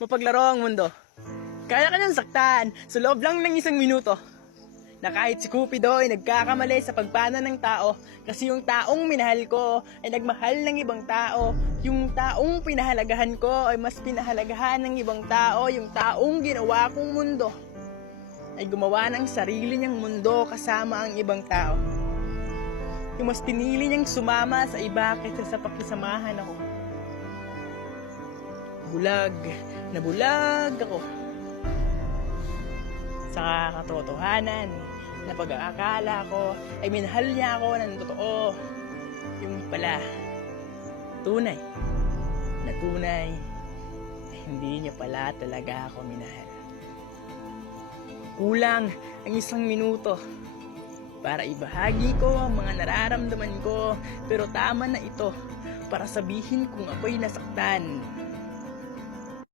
mapaglaro ang mundo. Kaya ka niyang saktan sa loob lang ng 1 minuto. Na kahit si Cupido ay nagkakamali sa pagpana ng tao kasi yung taong minahal ko ay nagmahal ng ibang tao. Yung taong pinahalagahan ko ay mas pinahalagahan ng ibang tao. Yung taong ginawa kong mundo ay gumawa ng sarili niyang mundo kasama ang ibang tao. Yung mas pinili niyang sumama sa iba kaysa sa pakisamahan ako. Bulag na bulag ako sa katotohanan na pag-aakala ko ay minahal niya ako ng totoo. Yung pala, tunay ay hindi niya pala talaga ako minahal. Kulang ang 1 minuto para ibahagi ko ang mga nararamdaman ko, pero tama na ito para sabihin kung ako'y nasaktan.